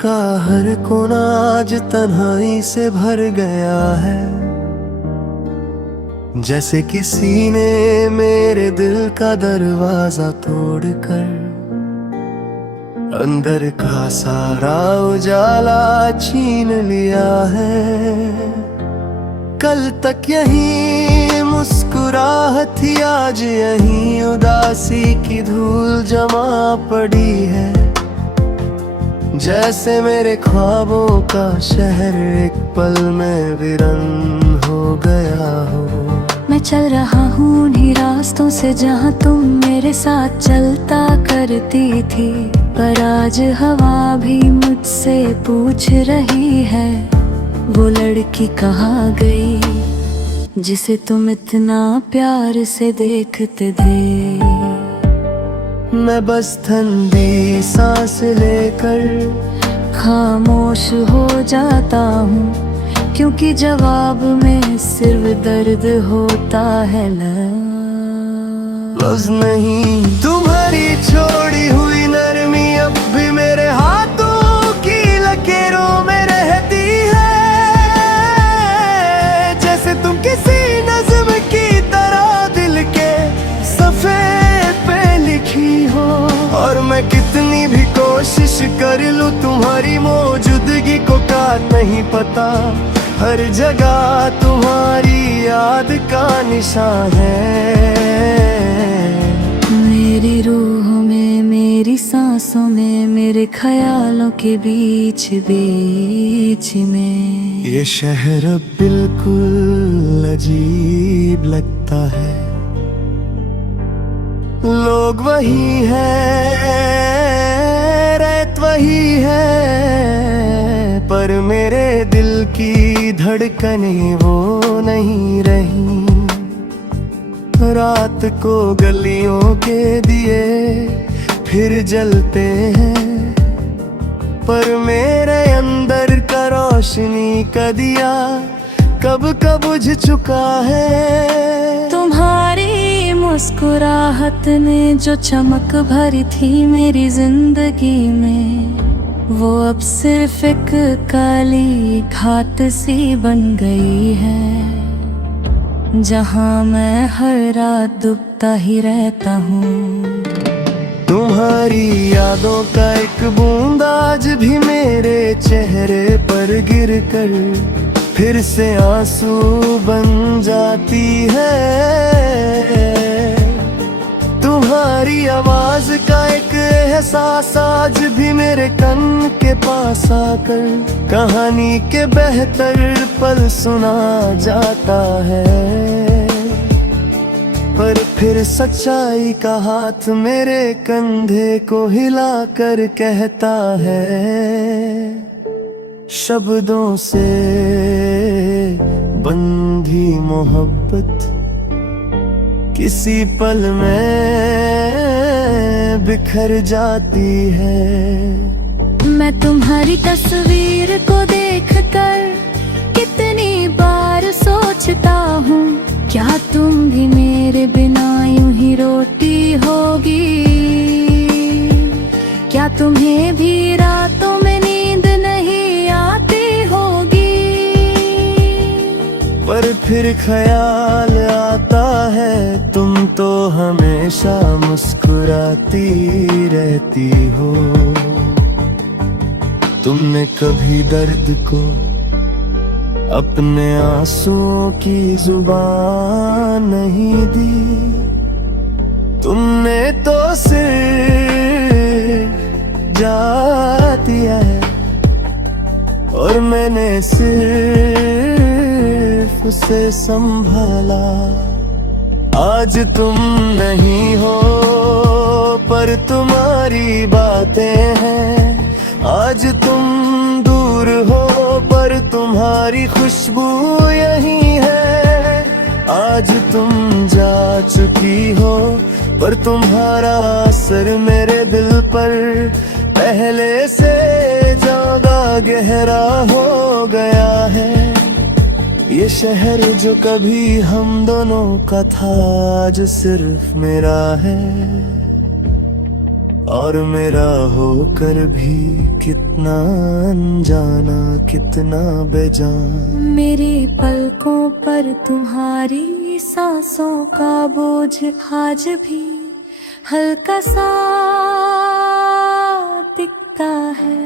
का हर कोना आज तन्हाई से भर गया है। जैसे किसी ने मेरे दिल का दरवाजा तोड़कर अंदर का सारा उजाला छीन लिया है। कल तक यही मुस्कुराहट थी, आज यही उदासी की धूल जमा पड़ी है। जैसे मेरे ख्वाबों का शहर एक पल में वीरान हो गया हो। मैं चल रहा हूँ उन्हीं रास्तों से जहाँ तुम मेरे साथ चलता करती थी, पर आज हवा भी मुझसे पूछ रही है, वो लड़की कहाँ गई जिसे तुम इतना प्यार से देखते थे। मैं बस ठंडी सांस लेकर खामोश हो जाता हूँ, क्योंकि जवाब में सिर्फ दर्द होता है। लफ्ज़ नहीं तुम्हारी छोड़ी हुई नरमी अब भी मेरे हाथों की लकीरों में रहती है। जैसे तुम किसी नज़्म की तरह दिल के सफ़े पे लिखी हो, और मैं कितनी भी कोशिश कर लूं तुम्हारी मौजूदगी को काट नहीं पता। हर जगह तुम्हारी याद का निशान है। मेरी रूह में, मेरी सांसों में, मेरे ख्यालों के बीच बीच में ये शहर अब बिल्कुल अजीब लगता है। लोग वही है, रेत वही है, पर मेरे दिल की धड़कनें वो नहीं रही। रात को गलियों के दिए फिर जलते हैं, पर मेरे अंदर का रोशनी का दिया कब का बुझ चुका है। तुम्हारी मुस्कुराहट ने जो चमक भरी थी मेरी जिंदगी में, वो अब सिर्फ एक काली घाट सी बन गई है, जहाँ मैं हर रात डूबता ही रहता हूँ। तुम्हारी यादों का एक बूंद आज भी मेरे चेहरे पर गिरकर फिर से आंसू बन जाती है। तुम्हारी आवाज का एक एहसास आज भी मेरे कान के पास आकर कहानी के बेहतर पल सुना जाता है। पर फिर सच्चाई का हाथ मेरे कंधे को हिला कर कहता है, शब्दों से बंधी मोहब्बत किसी पल में बिखर जाती है। मैं तुम्हारी तस्वीर को देखकर कितनी बार सोचता हूँ, क्या तुम भी मेरे बिना यूं ही रोती होगी? क्या तुम्हें भी रातों में नींद नहीं आती होगी? पर फिर ख्याल आता है, तुम तो हमेशा मुस्कुराती रहती हो। तुमने कभी दर्द को अपने आंसुओं की जुबान नहीं दी। तुमने तो सिर्फ जा दिया है, और मैंने सिर्फ उसे संभाला। आज तुम नहीं हो, पर तुम्हारी बातें हैं। आज तुम दूर हो, पर तुम्हारी खुशबू यही है। आज तुम जा चुकी हो, पर तुम्हारा असर मेरे दिल पर पहले से ज्यादा गहरा हो गया है। ये शहर जो कभी हम दोनों का था, आज सिर्फ मेरा है। और मेरा होकर भी कितना अनजाना, कितना बेजान। मेरी पलकों पर तुम्हारी सांसों का बोझ आज भी हल्का सा दिखता है।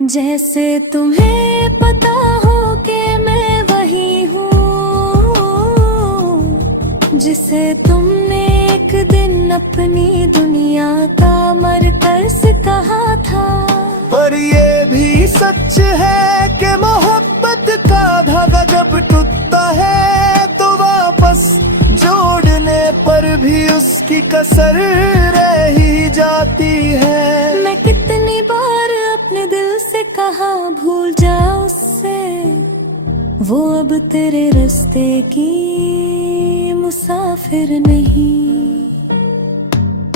जैसे तुम्हें पता हो कि मैं वही हूँ जिसे तुमने एक दिन अपनी दुनिया का मरकज कहा था। पर ये भी सच है कि मोहब्बत का धागा जब टूटता है तो वापस जोड़ने पर भी उसकी कसर रह ही जाती है। मैं कितनी बार अपने दिल से कहा भूल जा उससे, वो अब तेरे रास्ते की मुसाफिर नहीं।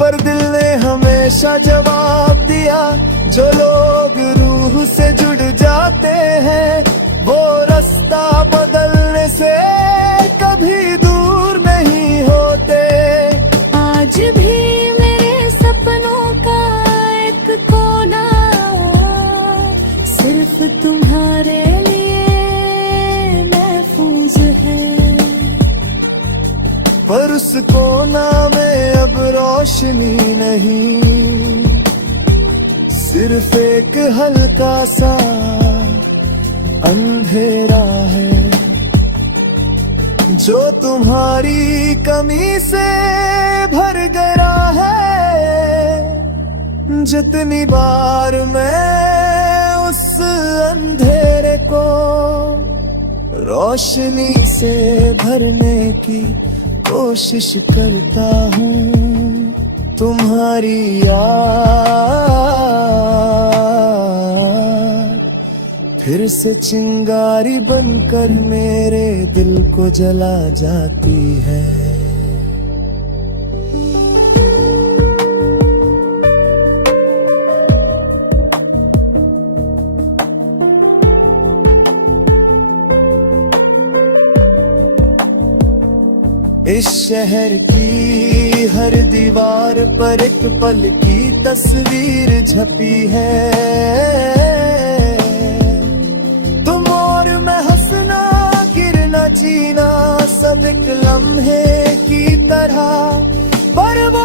पर दिल ने हमेशा जवाब दिया, जो लोग रूह से जुड़ जाते हैं वो रास्ता बदलने से कभी दूर नहीं होते। आज भी मेरे सपनों का एक कोना सिर्फ तुम्हारे लिए महफूज है। पर उस कोना में अब रोशनी नहीं, सिर्फ एक हल्का सा अंधेरा है जो तुम्हारी कमी से भर गया है। जितनी बार मैं उस अंधेरे को रोशनी से भरने की कोशिश करता हूँ, तुम्हारी याद फिर से चिंगारी बनकर मेरे दिल को जला जाती है। इस शहर की हर दीवार पर एक पल की तस्वीर छपी है। तुम और मैं हंसना गिरना जीना सब एक लम्हे की तरह, पर वो